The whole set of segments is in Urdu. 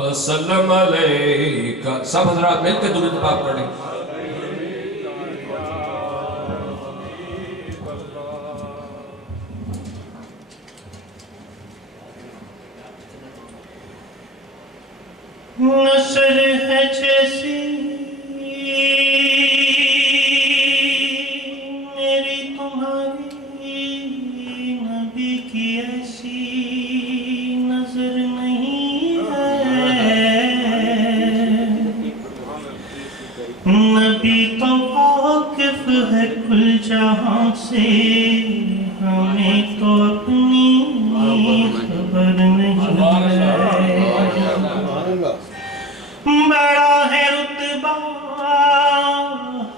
وسلم علیکہ. سب حضرات مل کے درود پاک پڑھیں. نظر ہے جیسی میری تمہاری، نبی کی ایسی نظر نہیں ہے. نبی تو واقف ہے کل جہاں سے، ہمیں تو اپنی خبر نہیں ہے. بڑا ہے رتبہ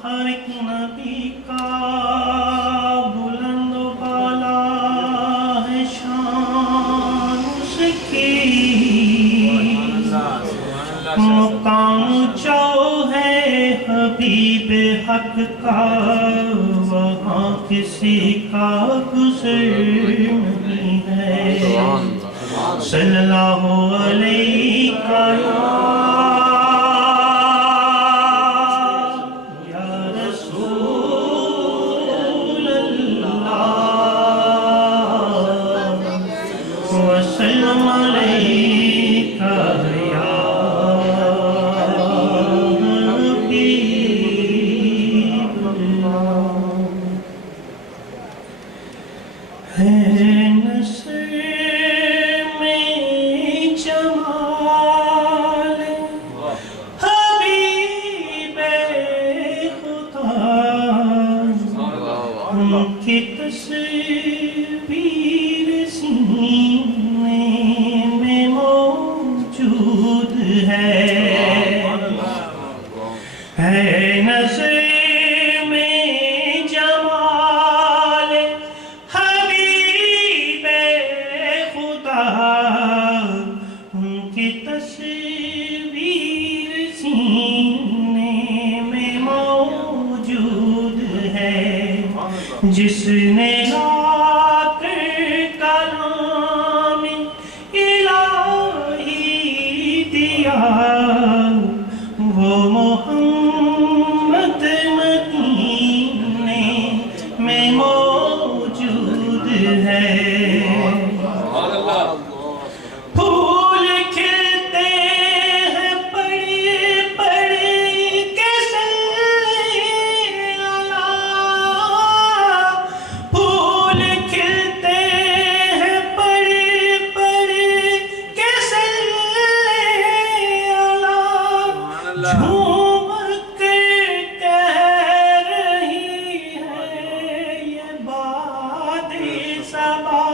ہر ایک نبی کا، بلند و بالا ہے شان اس کی. مقام جو ہے حبیب حق کا، وہاں کسی کا گزر نہیں ہے. صلی اللہ علیہ یا رسول اللہ، وسلم علیہ یا حبیب اللہ. ہے نصر میں جمال حبیب خدا، ان کی تصویر سینے میں موجود ہے. نظر میں جمال حبیب خدا، ان کی تصویر سینے میں موجود ہے. جس نے لا کر کلام الہی دیا، وہ محمد مدینے میں موجود ہے. پھول کھلتے ہیں پڑی پڑی کے سلام، پھول کھلتے ہیں پڑی پڑی کے سلام. جھوم کر کہہ رہی ہے یہ باد صبا،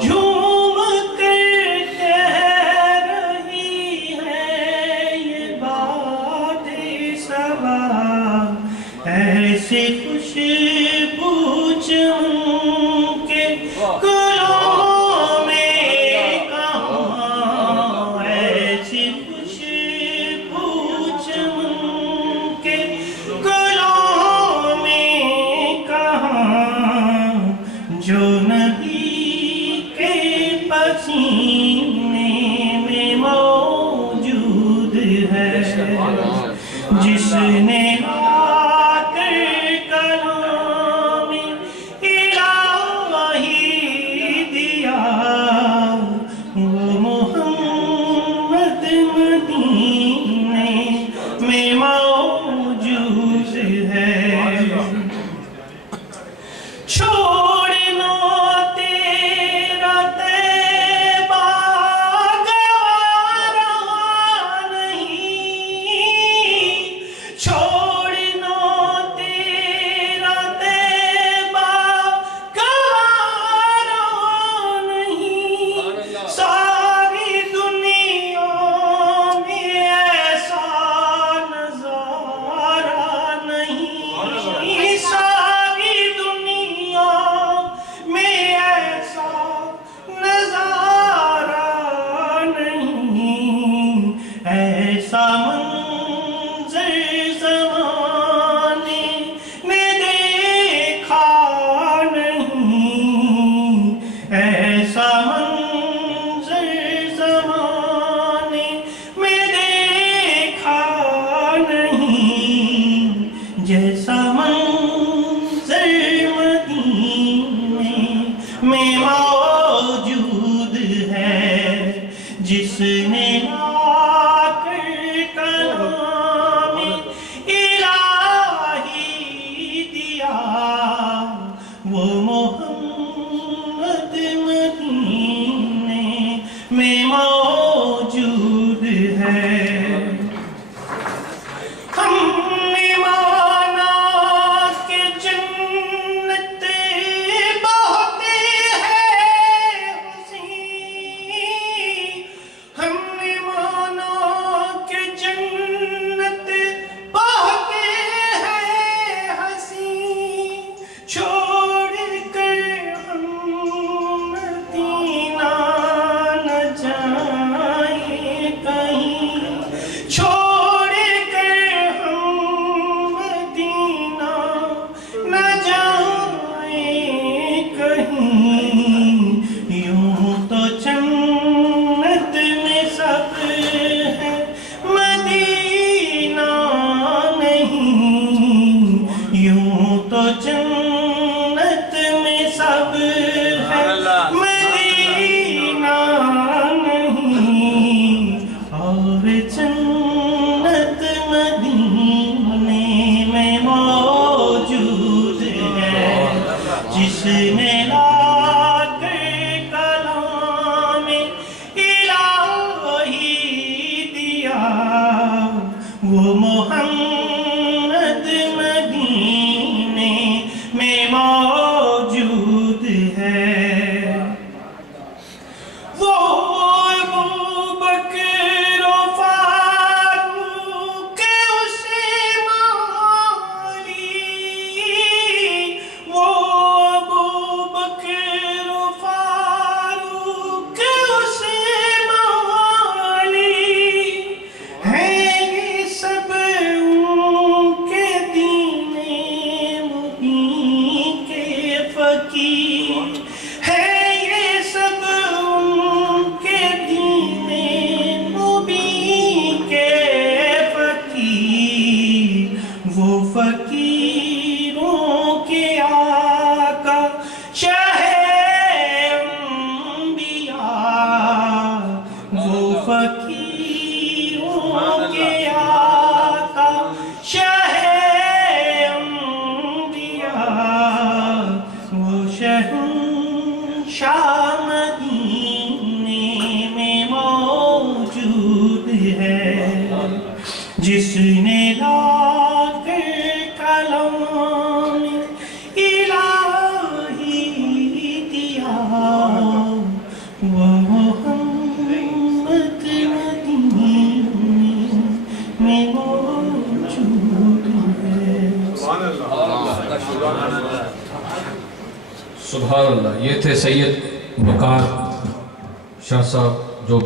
جھوم کر کہہ رہی ہے یہ باد صبا. ایسی خوشبو چمکے گلوں میں کہاں، ایسی خوشبو چمکے گلوں میں کہاں، جو نبی کے پسینے میں موجود ہے. جس نے کلام الہی دیا، وہ محمد مدینے میں موجود ہے. چھوڑنا تیرا طیبہ گوارا نہیں، چھوڑ میں موجود ہے، جس نے لا کر کلام الہی دیا، وہ محمد مدینے میں موجود ہے۔ جس نے لا کر کلام الہی دیا، وہ محمد مدینے میں موجود ہے۔ وہ ابو بکر و فاروق فقیروں کے آقا شاہ انبیاء، وہ فقیروں کے آقا شاہ انبیاء، وہ شہنشاہ مدینے میں موجود ہے، جس نے لا کلام الہی دیا، وہ محمد مدینے میں موجود ہے۔ سبحان اللہ۔ یہ تھے سید وقار شاہ صاحب جو